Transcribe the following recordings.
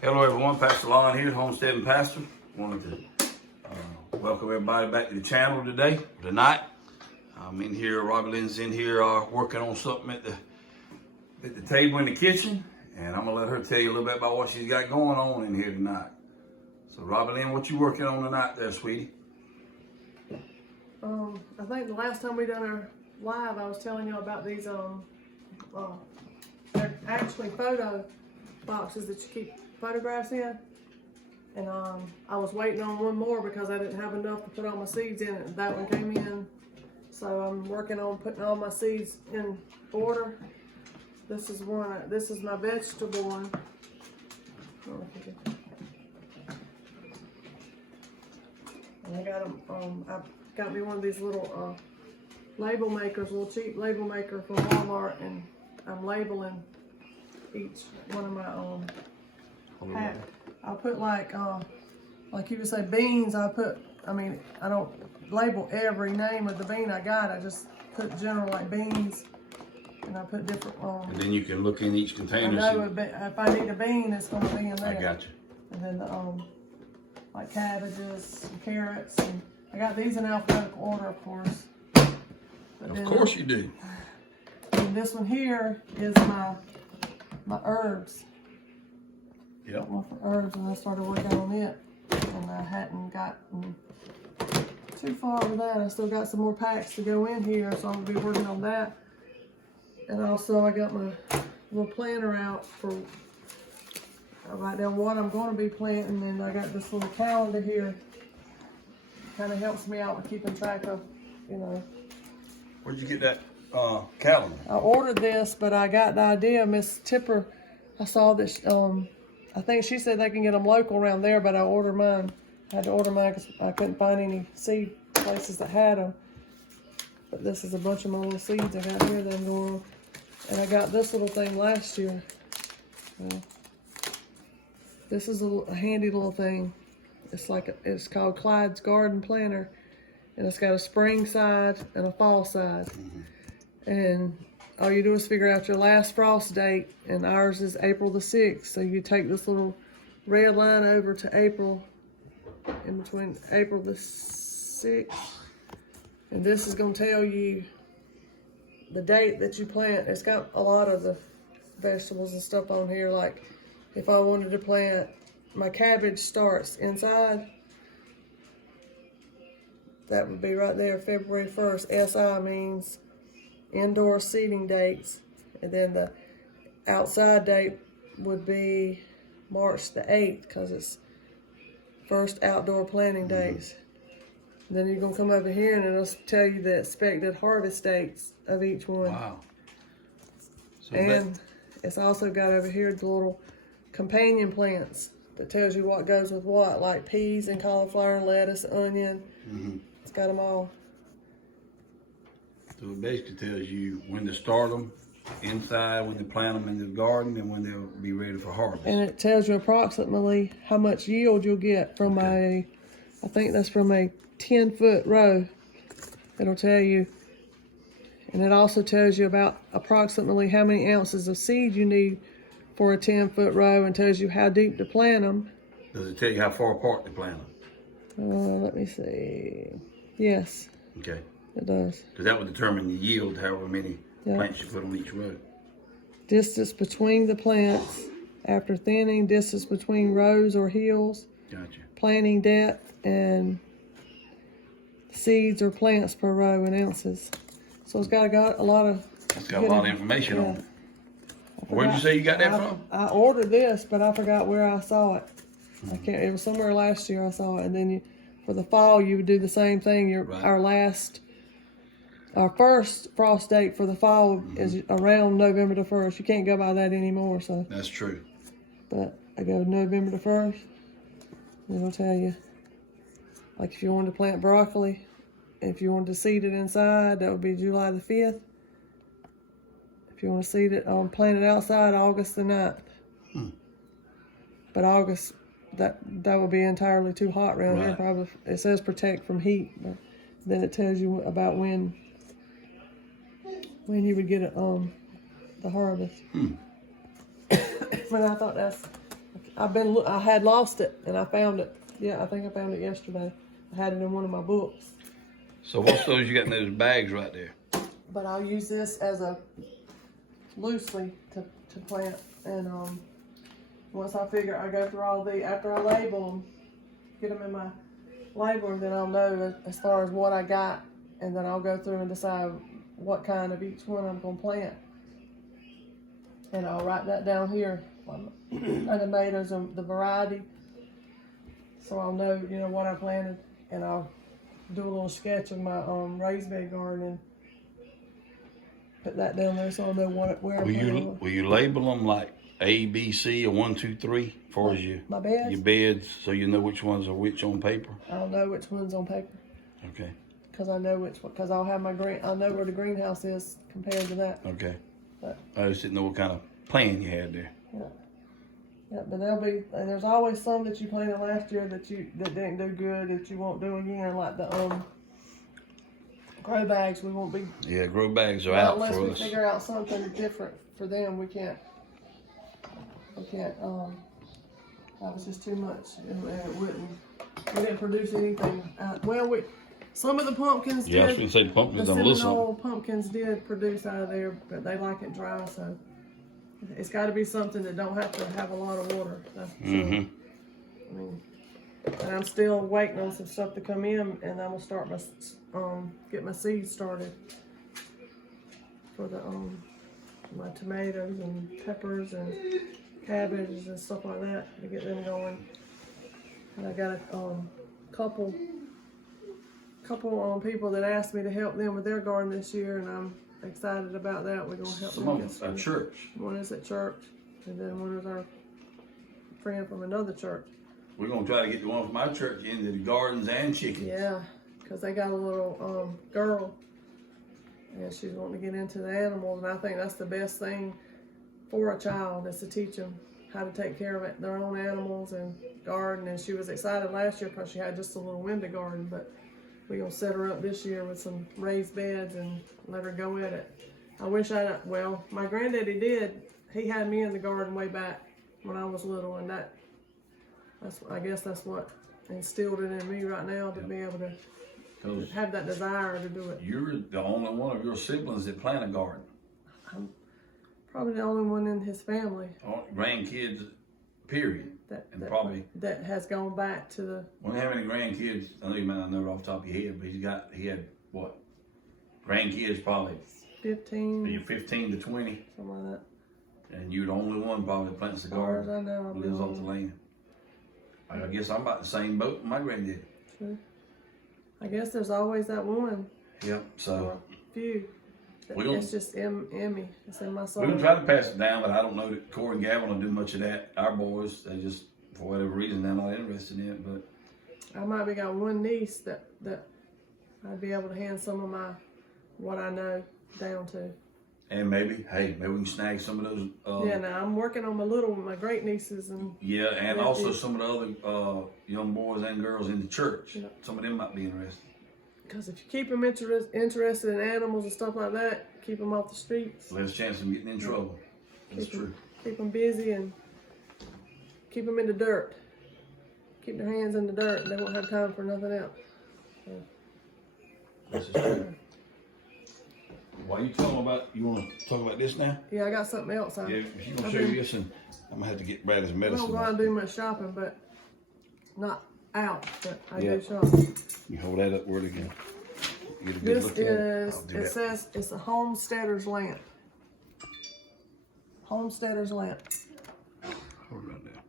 Hello everyone, Pastor Lon here, Homesteading Pastor. Wanted to welcome everybody back to the channel tonight. I'm in here, Robbie Lynn's in here working on something at the table in the kitchen. And I'm gonna let her tell you a little bit about what she's got going on in here tonight. So Robbie Lynn, what you working on tonight there, sweetie? I think the last time we done our live, I was telling you about these, they're actually photo boxes that you keep photographs in. And I was waiting on one more because I didn't have enough to put all my seeds in it. That one came in. So I'm working on putting all my seeds in order. This is my vegetable one. And I got them, I got me one of these little label makers, a little cheap label maker from Walmart, and I'm labeling each one of my packs. I put like you would say beans, I don't label every name of the bean I got. I just put general like beans, and I put different and then you can look in each container. I know if I need a bean, it's going to be in there. I got you. And then the like cabbages and carrots, and I got these in alphabetical order, of course. Of course you do. And this one here is my herbs. Yep. One for herbs, and I started working on it, and I hadn't gotten too far with that. I still got some more packs to go in here, so I'm gonna be working on that. And also, I got my little planner out for I write down what I'm going to be planting, and I got this little calendar here. Kind of helps me out with keeping track of, Where'd you get that calendar? I ordered this, but I got the idea. Miss Tipper, I saw this. I think she said they can get them local around there, but I ordered mine. I had to order mine because I couldn't find any seed places that had them. But this is a bunch of my little seeds I got here that I'm going on. And I got this little thing last year. This is a handy little thing. It's called Clyde's Garden Planner, and it's got a spring side and a fall side. Mm-hmm. And all you do is figure out your last frost date, and ours is April the 6th. So you take this little red line over to April, in between April the 6th, and this is going to tell you the date that you plant. It's got a lot of the vegetables and stuff on here, like if I wanted to plant, my cabbage starts inside. That would be right there, February 1st. SI means indoor seeding dates. And then the outside date would be March the 8th, because it's first outdoor planting days. And then you're going to come over here and it'll tell you the expected harvest dates of each one. Wow. So and it's also got over here the little companion plants that tells you what goes with what, like peas and cauliflower and lettuce, onion. Mm-hmm. It's got them all. So it basically tells you when to start them inside, when to plant them in the garden, and when they'll be ready for harvest. And it tells you approximately how much yield you'll get from I think that's from a 10-foot row. It'll tell you. And it also tells you about approximately how many ounces of seed you need for a 10-foot row, and tells you how deep to plant them. Does it tell you how far apart to plant them? Let me see. Yes. Okay. It does. Because that would determine the yield, however many plants you put on each row. Distance between the plants after thinning, distance between rows or hills. Gotcha. Planting depth, and seeds or plants per row in ounces. So it's got a lot of. It's got a lot of information on it. Where'd you say you got that from? I ordered this, but I forgot where I saw it. I can't. It was somewhere last year I saw it, and then for the fall you would do the same thing. Our first frost date for the fall is around November the 1st. You can't go by that anymore. So that's true. But I go November the 1st. It'll tell you, like if you wanted to plant broccoli, if you wanted to seed it inside, that would be July the 5th. If you want to seed it, plant it outside, August the 9th. But August, that would be entirely too hot around here. Probably it says protect from heat, but then it tells you about when you would get it, the harvest. But I thought I had lost it and I found it. Yeah, I think I found it yesterday. I had it in one of my books. So what's those you got in those bags right there? But I'll use this as a loosely to plant. And once I go through all after I label them, get them in my labeler, then I'll know as far as what I got, and then I'll go through and decide what kind of each one I'm gonna plant. And I'll write that down here. My tomatoes and the variety, so I'll know, you know, what I planted, and I'll do a little sketch of my raised bed garden and put that down there so I'll know where. Will you label them like A, B, C, or 1, 2, 3, as far as my beds? your beds, so you know which ones are which on paper? I'll know which one's on paper. Okay. Because I know which one. Because I'll have I'll know where the greenhouse is compared to that. Okay. But, I just didn't know what kind of plan you had there. Yeah. Yeah, but there's always some that you planted last year that didn't do good, that you won't do again, like the grow bags. We won't be. Yeah, grow bags are out unless for we us. figure out something different for them. We can't. That was just too much, and we didn't produce anything. Some of the pumpkins did. Yeah, I was going to say the pumpkins done a little something. The Seminole pumpkins did produce out of there, but they like it dry, so it's got to be something that don't have to have a lot of water. That's for sure. I mean, and I'm still waiting on some stuff to come in, and I'm gonna start get my seeds started for the my tomatoes and peppers and cabbages and stuff like that to get them going. And I got a couple people that asked me to help them with their garden this year, and I'm excited about that. We're gonna help them. Some at church. One is at church, and then one is our friend from another church. We're gonna try to get the one from our church into the gardens and chickens. Yeah, because they got a little girl, and she's wanting to get into the animals, and I think that's the best thing for a child is to teach them how to take care of their own animals and garden. And she was excited last year because she had just a little window garden, but we're gonna set her up this year with some raised beds and let her go at it. I wish my granddaddy did. He had me in the garden way back when I was little, and I guess that's what instilled it in me right now to be able to have that desire to do it. You're the only one of your siblings that plant a garden. I'm probably the only one in his family. Grandkids, period. That has gone back to the. When you have any grandkids, I know you might not know it off the top of your head, but he had what? Grandkids probably 15. 15 to 20. Something like that. And you're the only one probably that plants a garden. I know. Lives off the land. I guess I'm about the same boat with my granddad. True. I guess there's always that one. Yep. So few. It's just Emmy. It's in my soul. We're gonna try to pass it down, but I don't know that Corey and Gavin will do much of that. Our boys, they just, for whatever reason, they're not interested in it. But I might be got one niece that I'd be able to hand some of what I know down to. And maybe we can snag some of those. Now I'm working on my great nieces and. Yeah, and also some of the other young boys and girls in the church. Yeah. Some of them might be interested. Because if you keep them interested in animals and stuff like that, keep them off the streets. Less chance of them getting in trouble. That's true. Keep them busy and keep them in the dirt. Keep their hands in the dirt, and they won't have time for nothing else. So. This is true. Why you you want to talk about this now? Yeah, I got something else. If you're going to show you this, and I'm going to have to get Bradley's medicine. I don't go and do much shopping, but not out, but I do shop. You hold that up where again. It says it's a Homesteader's lamp. Homesteader's lamp. Hold it right there.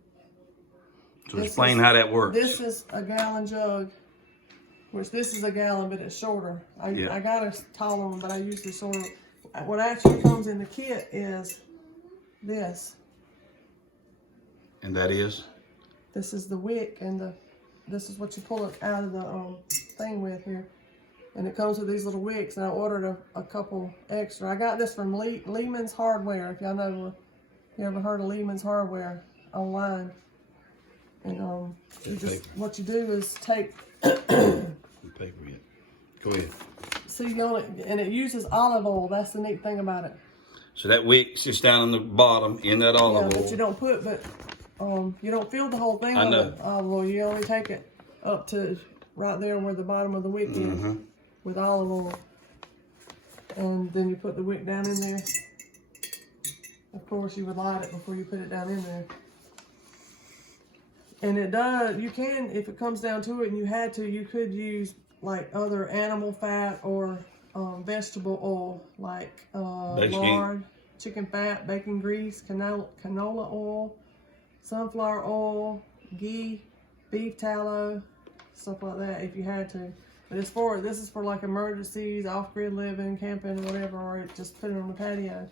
So explain how that works. This is a gallon jug, which this is a gallon, but it's shorter. I got a taller one, but I use the shorter. What actually comes in the kit is this. And that is? This is the wick, and this is what you pull it out of the thing with here. And it comes with these little wicks, and I ordered a couple extra. I got this from Lehman's Hardware. If y'all know, you ever heard of Lehman's Hardware online? And what you do is take paper yet. Go ahead. See on it, and it uses olive oil. That's the neat thing about it. So that wick sits down on the bottom in that olive oil. But you don't put, you don't fill the whole thing I know. with olive oil. You only take it up to right there where the bottom of the wick is with olive oil. And then you put the wick down in there. Of course, you would light it before you put it down in there. And it does, you can, if it comes down to it and you had to, you could use like other animal fat or vegetable oil, like lard, chicken fat, bacon grease, canola oil, sunflower oil, ghee, beef tallow, stuff like that if you had to. But this is for like emergencies, off-grid living, camping, whatever, or just put it on the patio.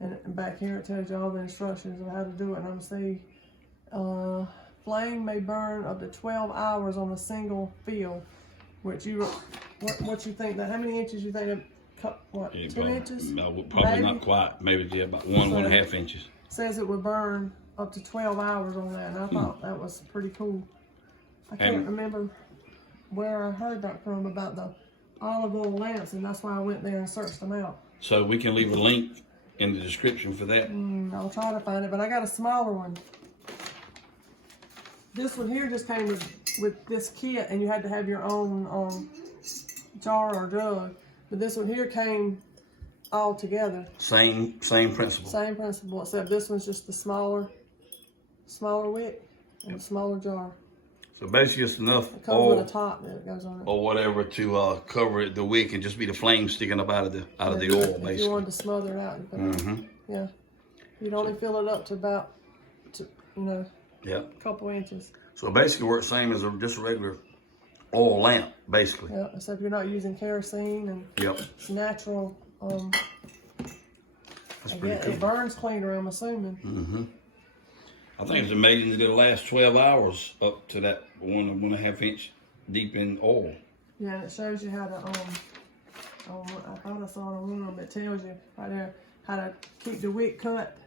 And back here it tells you all the instructions of how to do it. And I'm gonna see, flame may burn up to 12 hours on a single field. What you think that? How many inches you think? What? Yeah, 2 inches? No, probably not quite. Maybe yeah, about 1.5 inches. Says it would burn up to 12 hours on that, and I thought that was pretty cool. I can't remember where I heard that from about the olive oil lamps, and that's why I went there and searched them out. So we can leave a link in the description for that. I'll try to find it, but I got a smaller one. This one here just came with this kit, and you had to have your own jar or jug. But this one here came all together. Same principle. Same principle, except this one's just the smaller wick and a smaller jar. So basically, it's enough It comes oil with a top that goes on it. or whatever to cover the wick and just be the flame sticking up out of the oil, basically. If you wanted to smother it out, you put it yeah. You'd only fill it up to about, Yeah. a couple inches. So basically, works same as just a regular oil lamp, basically. Yeah, except you're not using kerosene and it's natural. That's pretty cool. It burns cleaner, I'm assuming. I think it's amazing that it'll last 12 hours up to that 1.5 inch deep in oil. Yeah, and it shows you how to, I thought I saw it on one of them, it tells you right there how to keep the wick cut.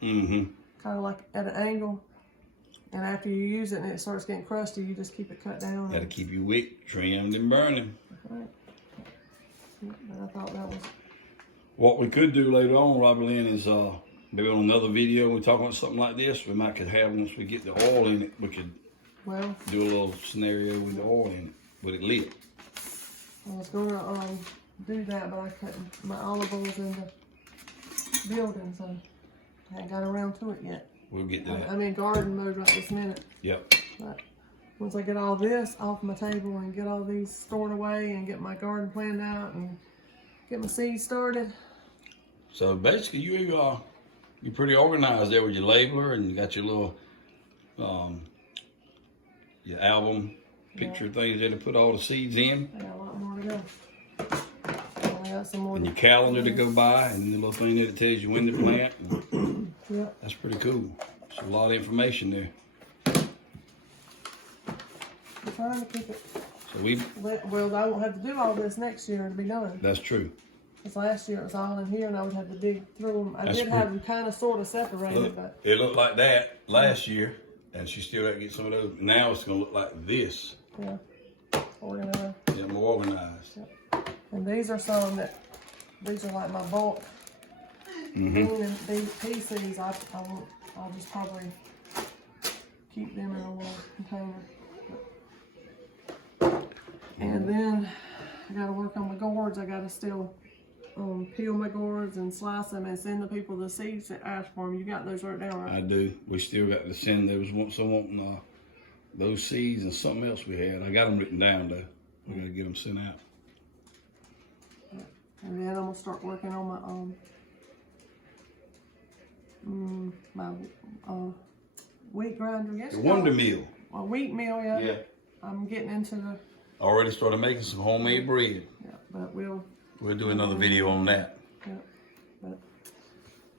Kind of like at an angle. And after you use it and it starts getting crusty, you just keep it cut down. That'll keep your wick trimmed and burning. Right. And I thought that was... What we could do later on, Robbie Lynn, is maybe on another video we talk about something like this. We might could have, once we get the oil in it, we could do a little scenario with the oil in it, with it lit. I was going to do that, but I couldn't. My olive oil's in the building, so I haven't got around to it yet. We'll get to that. I'm in garden mode right this minute. Yep. But once I get all this off my table and get all these stored away and get my garden planned out and get my seeds started. So basically, you're pretty organized there with your labeler, and you got your little your album picture things there to put all the seeds in. I got a lot more to go. I got some more. And your calendar to go by, and the little thing there that tells you when to plant. Yep. That's pretty cool. There's a lot of information there. I'm trying to keep it. So well, I won't have to do all this next year to be done. That's true. Because last year it was all in here, and I would have to dig through them. I did have them kind of sort of separated, but it looked like that last year, and she still had to get some of those. Now it's going to look like this. yeah, organized. Yeah, more organized. Yep. And these are some that these are like my bulk. And these PCs, I'll just probably keep them in a little container. And then I got to work on my gourds. I got to still peel my gourds and slice them and send the people the seeds that ask for them. You got those right now, right? I do. We still got to send those. Wanting those seeds and something else we had. I got them written down though. We got to get them sent out. And then I'm gonna start working on my wheat grinder. Yes, The Wonder Meal. My wheat meal, yeah. Yeah. I'm getting into the. Already started making some homemade bread. Yeah, but we'll do another video on that. Yeah,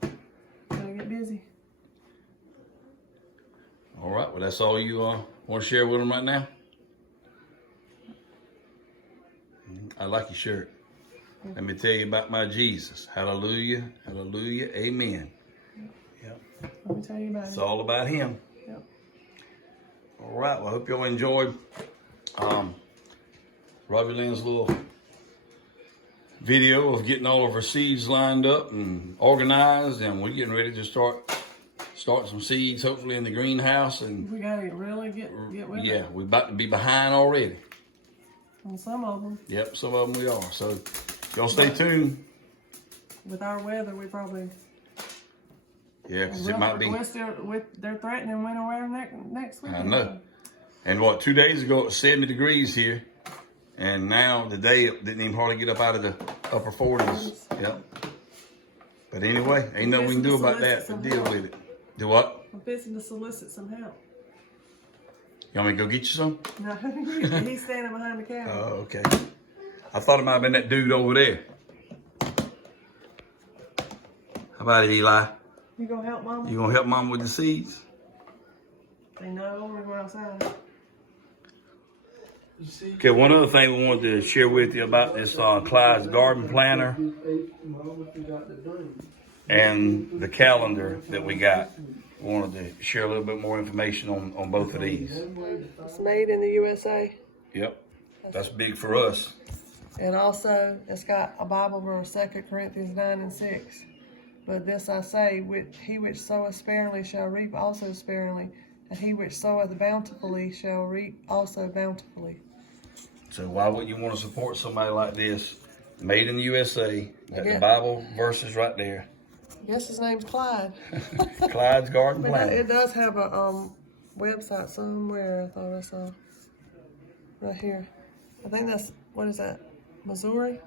but gotta get busy. All right. Well, that's all you want to share with them right now. I like your shirt. Let me tell you about my Jesus. Hallelujah, hallelujah, amen. Yep. Let me tell you about It's it. all about him. Yep. All right, well, I hope y'all enjoyed Robbie Lynn's little video of getting all of our seeds lined up and organized, and we're getting ready to start start some seeds, hopefully in the greenhouse. And We gotta really get with it. yeah, we're about to be behind already. On some of them. Yep, some of them we are. So y'all stay tuned. With our weather, we probably. Yeah, because it might be. They're threatening winter weather next week. I know. And what, 2 days ago it was 70 degrees here. And now today it didn't even hardly get up out of the upper 40s. Yep. But anyway, ain't nothing we can do about that to deal with it. Do what? I'm fixing to solicit some help. You want me to go get you some? No, he's standing behind the counter. Oh, okay. I thought it might have been that dude over there. How about it, Eli? You gonna help Mama? You gonna help Mama with the seeds? They know I want to go outside. Okay, one other thing we wanted to share with you about this Clyde's garden planner and the calendar that we got. We wanted to share a little bit more information on both of these. It's made in the USA. Yep, that's big for us. And also, it's got a Bible verse, 2 Corinthians 9:6. But this I say, he which soweth sparingly shall reap also sparingly, and he which soweth bountifully shall reap also bountifully. So why would you want to support somebody like this? Made in the USA, got the Bible verses right there. I guess his name's Clyde. Clyde's Garden Planner. It does have a website somewhere, I thought I saw. Right here. I think that's, what is that? Missouri?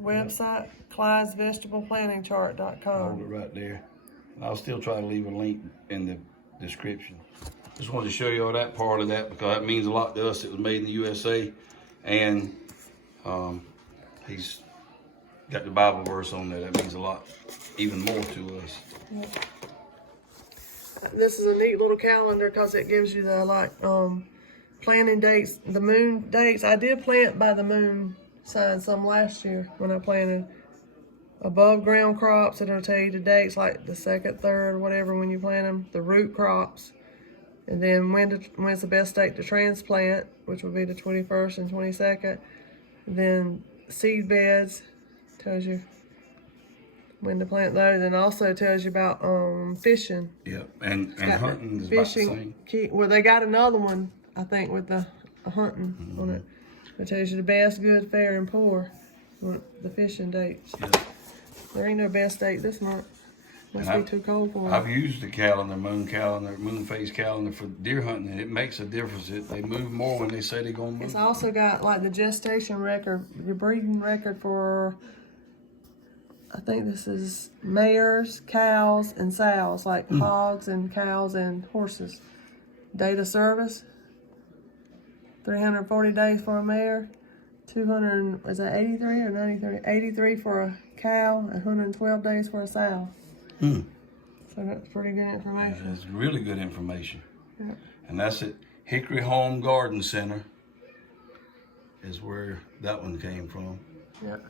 Website, Clyde'sVegetablePlanningChart.com. Hold it right there. And I'll still try to leave a link in the description. Just wanted to show you all that part of that because that means a lot to us. It was made in the USA, and he's got the Bible verse on there. That means a lot, even more to us. Yep. This is a neat little calendar because it gives you the planting dates, the moon dates. I did plant by the moon sign some last year when I planted above ground crops. It'll tell you the dates, like the 2nd, 3rd, whatever, when you plant them. The root crops. And then when's the best date to transplant, which will be the 21st and 22nd. Then seed beds, tells you when to plant those, and also tells you about fishing. Yep, and hunting is fishing about the same. Well, they got another one, I think, with the hunting on it. It tells you the best, good, fair, and poor. The fishing dates. Yep. There ain't no best date this month. Must be too cold for them. I've used the calendar, moon phase calendar for deer hunting, and it makes a difference. They move more when they say they're going to move. It's also got like the gestation record, your breeding record for, I think this is mares, cows, and sows, like hogs and cows and horses. Date of service, 340 days for a mare, 200, is that 83 or 93? 83 for a cow, 112 days for a sow. So that's pretty good information. That's really good information. Yep. And that's at Hickory Home Garden Center is where that one came from. Yep.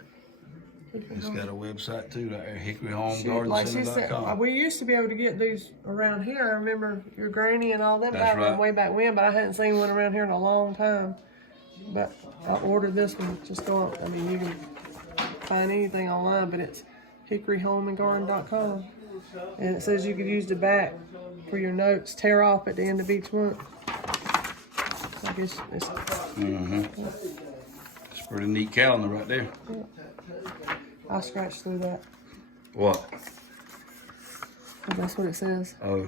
It's got a website too, right there, hickoryhomegardencenter.com. We used to be able to get these around here. I remember your granny and all them That's got one right. way back when, but I hadn't seen one around here in a long time. But I ordered this one. Just go on. I mean, you can find anything online, but it's hickoryhomeandgarden.com. And it says you could use the back for your notes, tear off at the end of each month. So I guess it's, It's a pretty neat calendar right there. yeah. I scratched through that. What? But that's what it says. Oh,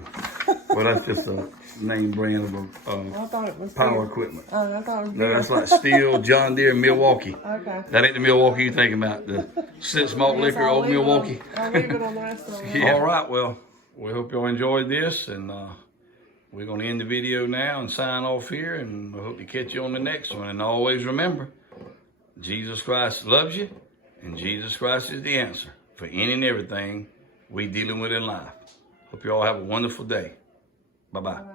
well, that's just a name brand of I thought it was power Deere. equipment. Oh, I thought it was No, Deere. that's like Steel, John Deere, Milwaukee. Okay. That ain't the Milwaukee you're thinking about. The Scent Malt Yes, Liquor, I'll Old leave it on- Milwaukee. I'll leave it on the rest of them. Yeah. All right, well, we hope y'all enjoyed this, and we're going to end the video now and sign off here, and we hope to catch you on the next one. And always remember, Jesus Christ loves you, and Jesus Christ is the answer for any and everything we dealing with in life. Hope you all have a wonderful day. Bye-bye. Bye-bye.